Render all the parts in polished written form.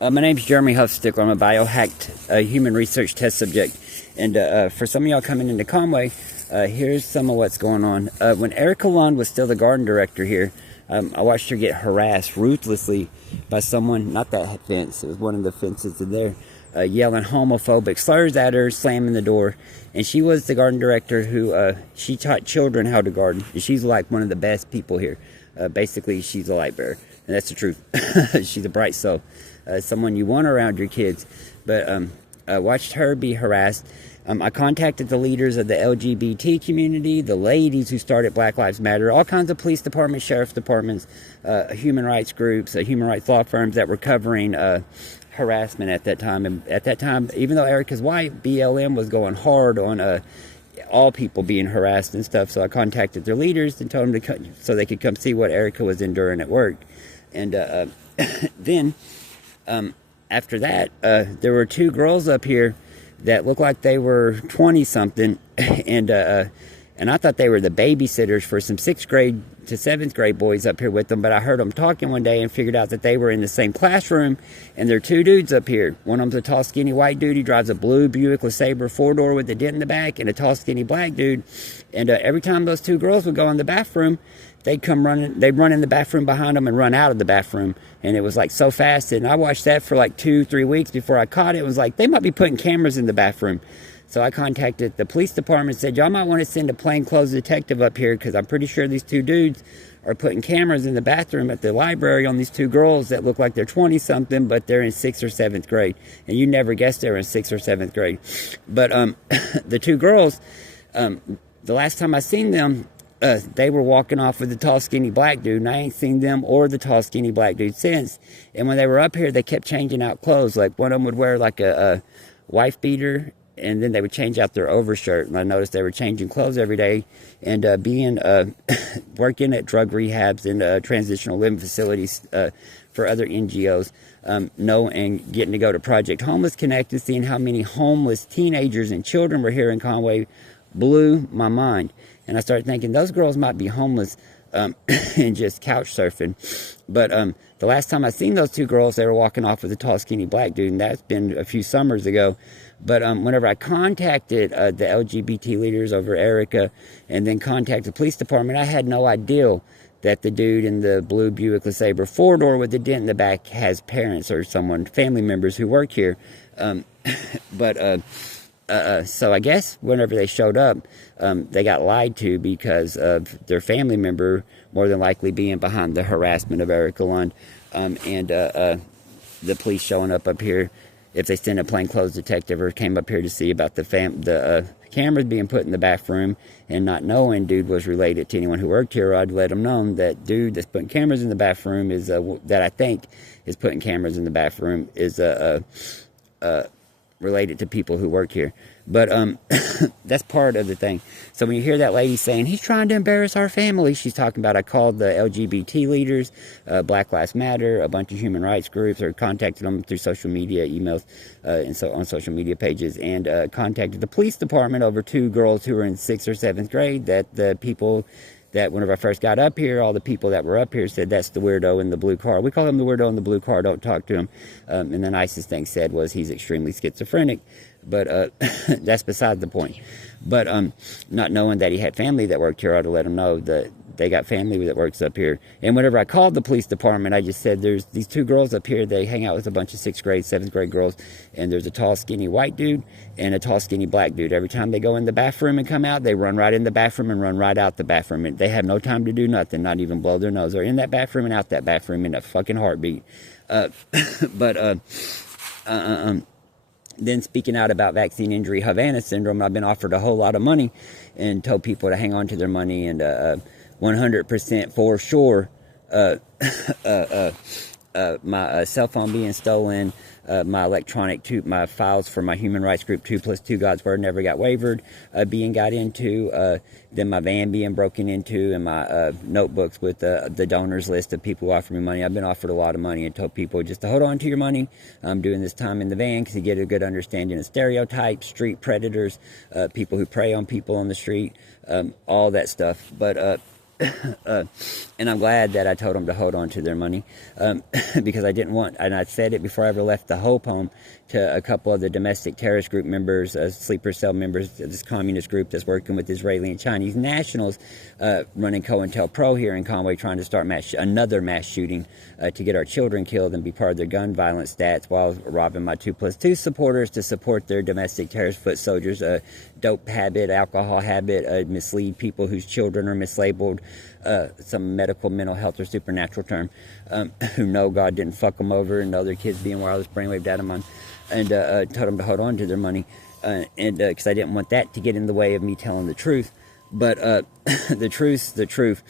My name's Jeremy Huffstickler. I'm a biohacked human research test subject. And for some of y'all coming into Conway, here's some of what's going on. When Erica Lund was still the garden director here, I watched her get harassed ruthlessly by someone, not that fence, it was one of the fences in there, yelling homophobic slurs at her, slamming the door. And she was the garden director who, she taught children how to garden. And she's like one of the best people here. Basically, she's a light bearer. And that's the truth. She's a bright soul. Someone you want around your kids. But I watched her be harassed. I contacted the leaders of the LGBT community, the ladies who started Black Lives Matter, all kinds of police departments, sheriff's departments, human rights groups, human rights law firms that were covering harassment at that time. And at that time, even though Erica's white, BLM was going hard on all people being harassed and stuff. So I contacted their leaders and told them to come, so they could come see what Erica was enduring at work. And then after that, there were two girls up here that looked like they were 20-something, and I thought they were the babysitters for some 6th grade to 7th grade boys up here with them, but I heard them talking one day and figured out that they were in the same classroom, and there are two dudes up here. One of them's a tall, skinny white dude. He drives a blue Buick LeSabre 4-door with a dent in the back, and a tall, skinny black dude. And every time those two girls would go in the bathroom, they'd run in the bathroom behind them and run out of the bathroom. And it was like so fast. And I watched that for like 2-3 weeks before I caught it. It was like, they might be putting cameras in the bathroom. So I contacted the police department and said, y'all might want to send a plainclothes detective up here, because I'm pretty sure these two dudes are putting cameras in the bathroom at the library on these two girls that look like they're 20-something, but they're in 6th or 7th grade. And you never guessed they were in 6th or 7th grade. But the two girls, the last time I seen them, they were walking off with the tall, skinny black dude, and I ain't seen them or the tall, skinny black dude since. And when they were up here, they kept changing out clothes. Like, one of them would wear like a wife beater, and then they would change out their overshirt. And I noticed they were changing clothes every day, and working at drug rehabs and transitional living facilities for other NGOs. And getting to go to Project Homeless Connect and seeing how many homeless teenagers and children were here in Conway blew my mind. And I started thinking those girls might be homeless and just couch surfing. But the last time I seen those two girls, they were walking off with a tall, skinny black dude, and that's been a few summers ago. But whenever I contacted the LGBT leaders over Erica, and then contacted the police department, I had no idea that the dude in the blue Buick LeSabre 4-door with the dent in the back has parents or family members who work here. So I guess whenever they showed up, they got lied to because of their family member more than likely being behind the harassment of Erica Lund, and the police showing up here. If they sent a plainclothes detective or came up here to see about the cameras being put in the bathroom, and not knowing dude was related to anyone who worked here, I'd let them know that dude that's putting cameras in the bathroom is that I think is putting cameras in the bathroom is related to people who work here. But that's part of the thing. So when you hear that lady saying, he's trying to embarrass our family, she's talking about, I called the LGBT leaders, Black Lives Matter, a bunch of human rights groups, or contacted them through social media, emails, and so on social media pages, and contacted the police department over two girls who were in 6th or 7th grade, that the people that whenever I first got up here, all the people that were up here said, that's the weirdo in the blue car. We call him the weirdo in the blue car, don't talk to him. And the nicest thing said was he's extremely schizophrenic. But that's beside the point. But not knowing that he had family that worked here, I ought to let him know that they got family that works up here. And whenever I called the police department, I just said, there's these two girls up here. They hang out with a bunch of 6th grade, 7th grade girls. And there's a tall, skinny white dude and a tall, skinny black dude. Every time they go in the bathroom and come out, they run right in the bathroom and run right out the bathroom. And they have no time to do nothing, not even blow their nose. They're in that bathroom and out that bathroom in a fucking heartbeat. Then speaking out about vaccine injury Havana syndrome, I've been offered a whole lot of money and told people to hang on to their money, and 100% for sure my cell phone being stolen, my my files for my human rights group 2+2 God's Word never got wavered, being got into, then my van being broken into, and my notebooks with the donors list of people who offer me money. I've been offered a lot of money and told people just to hold on to your money. I'm doing this time in the van because you get a good understanding of stereotypes, street predators, people who prey on people on the street, all that stuff. But And I'm glad that I told them to hold on to their money, because I didn't want, and I said it before I ever left the Hope Home to a couple of the domestic terrorist group members, sleeper cell members of this communist group that's working with Israeli and Chinese nationals, running COINTELPRO here in Conway, trying to start another mass shooting to get our children killed and be part of their gun violence stats, while robbing my 2+2 supporters to support their domestic terrorist foot soldiers, dope habit, alcohol habit, mislead people whose children are mislabeled, some medical, mental health, or supernatural term, who know God didn't fuck them over, and know their kids being wireless brainwave data on, and told them to hold on to their money, and because I didn't want that to get in the way of me telling the truth. But the truth,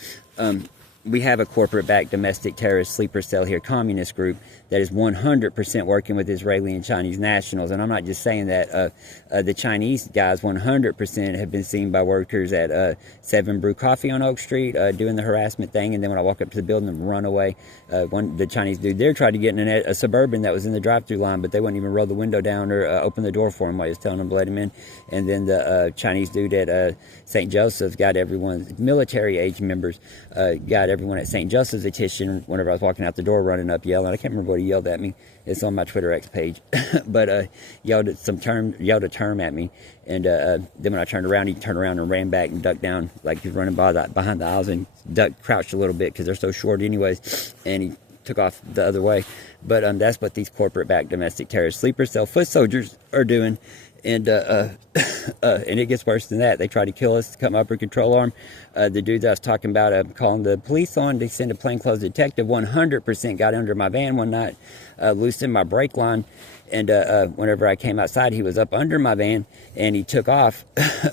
we have a corporate-backed domestic terrorist sleeper cell here, communist group, that is 100% working with Israeli and Chinese nationals. And I'm not just saying that. The Chinese guys 100% have been seen by workers at 7 Brew Coffee on Oak Street doing the harassment thing. And then when I walk up to the building and run away, the Chinese dude there tried to get in a Suburban that was in the drive-thru line, but they wouldn't even roll the window down or open the door for him while he was telling them to let him in. And then the Chinese dude at St. Joseph's got everyone, military-age members, got everyone at St. Joseph's attention whenever I was walking out the door, running up, yelling. I can't remember what he yelled at me. It's on my Twitter X page. But yelled a term at me. And then when I turned around, he turned around and ran back and ducked down like he was running behind the aisles, and crouched a little bit because they're so short anyways. And he took off the other way. But that's what these corporate-backed domestic terrorist sleeper cell foot soldiers are doing. And and it gets worse than that. They try to kill us, cut my upper control arm. The dude that I was talking about, calling the police on, they sent a plainclothes detective, 100% got under my van one night, loosened my brake line, and whenever I came outside, he was up under my van, and he took off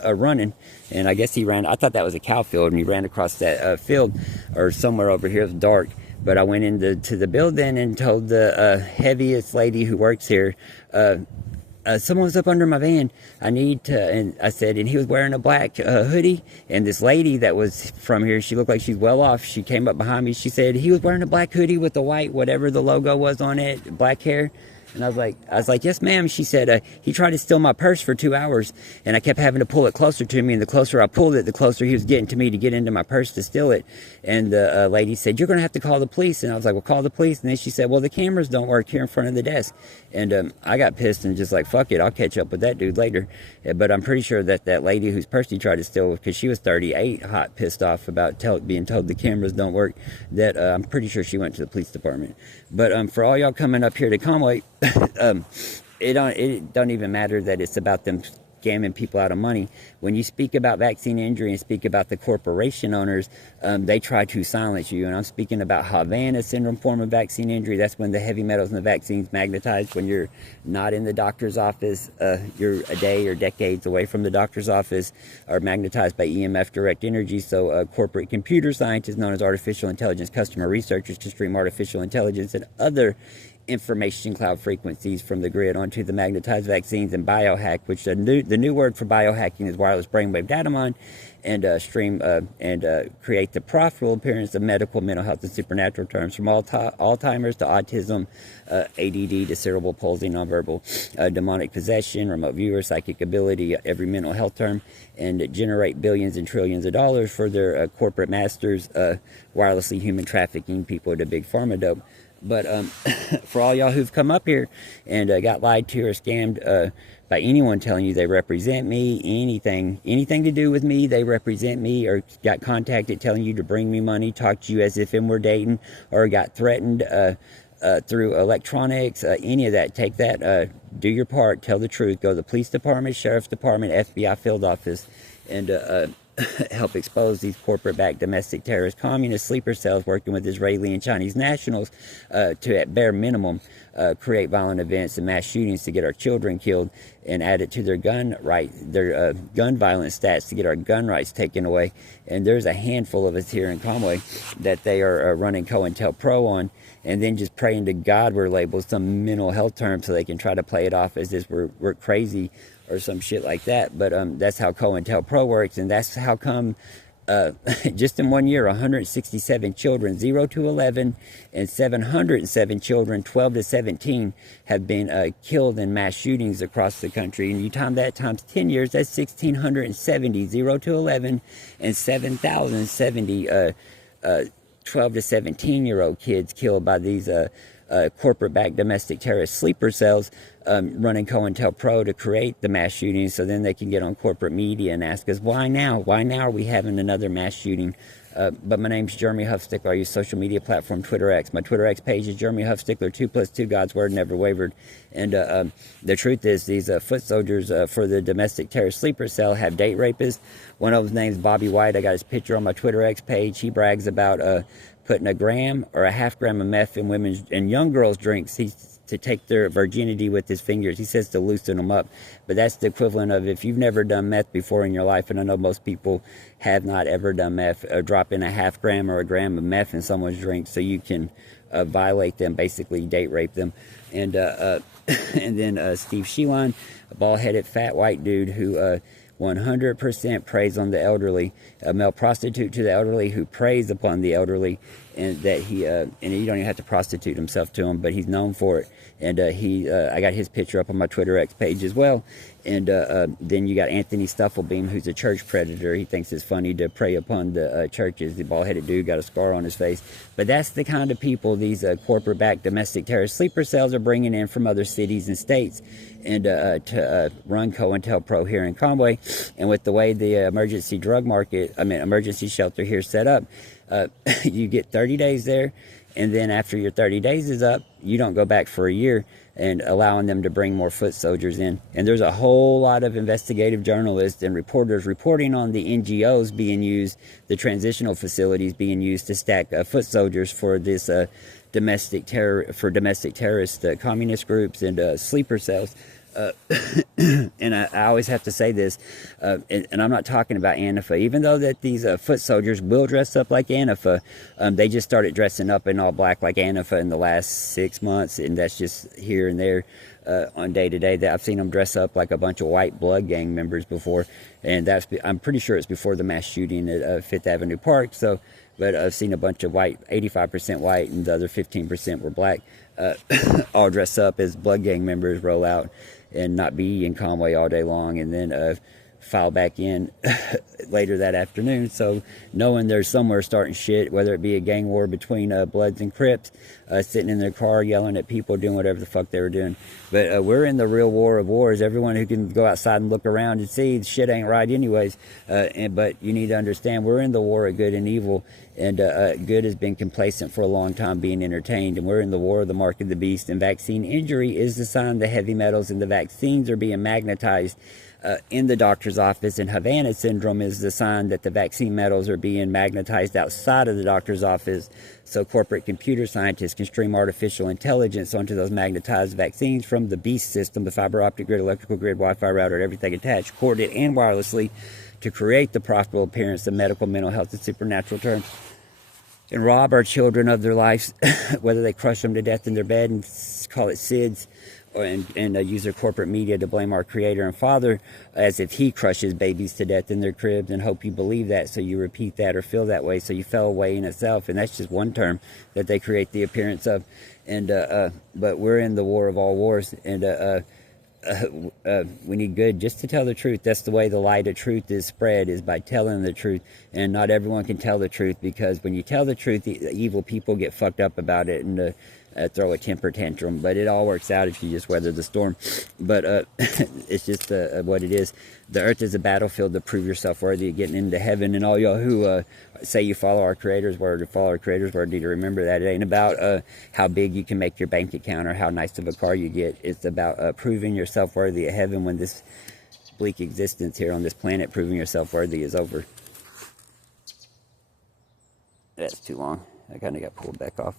running. And I guess he ran, I thought that was a cow field, and he ran across that field, or somewhere over here. It was dark. But I went into the building and told the heaviest lady who works here, someone was up under my van. I need to, and I said, and he was wearing a black hoodie. And this lady that was from here, she looked like she's well off. She came up behind me. She said, he was wearing a black hoodie with the white, whatever the logo was on it, black hair. And I was like, yes, ma'am. She said, he tried to steal my purse for 2 hours, and I kept having to pull it closer to me. And the closer I pulled it, the closer he was getting to me to get into my purse to steal it. And the lady said, you're going to have to call the police. And I was like, well, call the police. And then she said, well, the cameras don't work here in front of the desk. And I got pissed and just like, fuck it, I'll catch up with that dude later. But I'm pretty sure that lady whose purse he tried to steal, because she was 38, hot, pissed off about being told the cameras don't work, that I'm pretty sure she went to the police department. But for all y'all coming up here to Conway, it don't even matter that it's about them scamming people out of money. When you speak about vaccine injury and speak about the corporation owners, they try to silence you. And I'm speaking about Havana syndrome form of vaccine injury. That's when the heavy metals in the vaccines magnetize. When you're not in the doctor's office, you're a day or decades away from the doctor's office, are magnetized by EMF direct energy. So corporate computer scientists known as artificial intelligence customer researchers can stream artificial intelligence and other information cloud frequencies from the grid onto the magnetized vaccines, and biohack, which the new word for biohacking is wireless brainwave data mine, and stream and create the profitable appearance of medical, mental health, and supernatural terms from Alzheimer's to autism, ADD to cerebral palsy, nonverbal, demonic possession, remote viewer, psychic ability, every mental health term, and generate billions and trillions of dollars for their corporate masters, wirelessly human trafficking people to big pharma dope. But for all y'all who've come up here and got lied to or scammed by anyone telling you they represent me, anything to do with me, they represent me, or got contacted telling you to bring me money, talk to you as if we're dating, or got threatened through electronics, any of that, take that, do your part, tell the truth, go to the police department, sheriff's department, FBI field office, and help expose these corporate-backed domestic terrorist communist sleeper cells working with Israeli and Chinese nationals to, at bare minimum, create violent events and mass shootings to get our children killed, and add it to their gun violence stats to get our gun rights taken away. And there's a handful of us here in Conway that they are running COINTELPRO on, and then just praying to God we're labeled some mental health term so they can try to play it off as if we're crazy or some shit like that. But that's how COINTELPRO works, and that's how come just in 1 year, 167 children, 0 to 11, and 707 children, 12 to 17, have been killed in mass shootings across the country. And you time that times 10 years, that's 1,670, 0 to 11, and 7,070 12 to 17-year-old kids killed by these corporate-backed domestic terrorist sleeper cells running COINTELPRO to create the mass shootings, so then they can get on corporate media and ask us, why now? Why now are we having another mass shooting? But my name's Jeremy Huffstickler. I use social media platform Twitter X. My Twitter X page is Jeremy Huffstickler, 2 + 2, God's Word never wavered. And the truth is, these foot soldiers for the domestic terrorist sleeper cell have date rapists. One of them's name's Bobby White. I got his picture on my Twitter X page. He brags about putting a gram or a half gram of meth in women's and young girls' drinks. To take their virginity with his fingers. He says to loosen them up. But that's the equivalent of, if you've never done meth before in your life, and I know most people have not ever done meth, drop in a half gram or a gram of meth in someone's drink so you can violate them, basically date rape them. And and then Steve Sheehan, a bald-headed fat white dude who 100% preys on the elderly, a male prostitute to the elderly who preys upon the elderly, and that he and he don't even have to prostitute himself to them, but he's known for it. And I got his picture up on my Twitter X page as well. And then you got Anthony Stufflebeam, who's a church predator. He thinks it's funny to prey upon the churches. The bald-headed dude got a scar on his face. But that's the kind of people these corporate-backed domestic terrorist sleeper cells are bringing in from other cities and states, and to run COINTELPRO here in Conway. And with the way the emergency shelter here is set up, you get 30 days there, and then after your 30 days is up, you don't go back for a year, and allowing them to bring more foot soldiers in. And there's a whole lot of investigative journalists and reporters reporting on the NGOs being used, the transitional facilities being used to stack foot soldiers for this domestic terrorist communist groups and sleeper cells. And I always have to say this, and I'm not talking about Antifa. Even though that these foot soldiers will dress up like Antifa, they just started dressing up in all black like Antifa in the last 6 months, and that's just here and there on day to day. That I've seen them dress up like a bunch of white blood gang members before, and I'm pretty sure it's before the mass shooting at Fifth Avenue Park. So, but I've seen a bunch of white, 85% white, and the other 15% were black, all dress up as blood gang members, roll out and not be in Conway all day long, and then file back in later that afternoon. So knowing there's somewhere starting shit, whether it be a gang war between Bloods and Crips, sitting in their car yelling at people, doing whatever the fuck they were doing. But we're in the real war of wars. Everyone who can go outside and look around and see shit ain't right anyways. But you need to understand, we're in the war of good and evil. And good has been complacent for a long time, being entertained. And we're in the war of the mark of the beast. And vaccine injury is the sign the heavy metals in the vaccines are being magnetized in the doctor's office. And Havana syndrome is the sign that the vaccine metals are being magnetized outside of the doctor's office. So corporate computer scientists can stream artificial intelligence onto those magnetized vaccines from the beast system, the fiber optic grid, electrical grid, Wi-Fi router, everything attached, corded and wirelessly, to create the profitable appearance of medical, mental health, and supernatural terms, and rob our children of their lives, whether they crush them to death in their bed and call it SIDS, and use their corporate media to blame our Creator and Father as if He crushes babies to death in their cribs, and hope you believe that, so you repeat that or feel that way, so you fell away in itself. And that's just one term that they create the appearance of. And but we're in the war of all wars, and we need good just to tell the truth. That's the way the light of truth is spread, is by telling the truth. And not everyone can tell the truth, because when you tell the truth, the evil people get fucked up about it and throw a temper tantrum. But it all works out if you just weather the storm. But it's just what it is. The earth is a battlefield to prove yourself worthy of getting into heaven. And all y'all who say you follow our Creator's word or follow our Creator's word need to remember that it ain't about how big you can make your bank account or how nice of a car you get. It's about proving yourself worthy of heaven when this bleak existence here on this planet, proving yourself worthy, is over. That's too long. I kind of got pulled back off.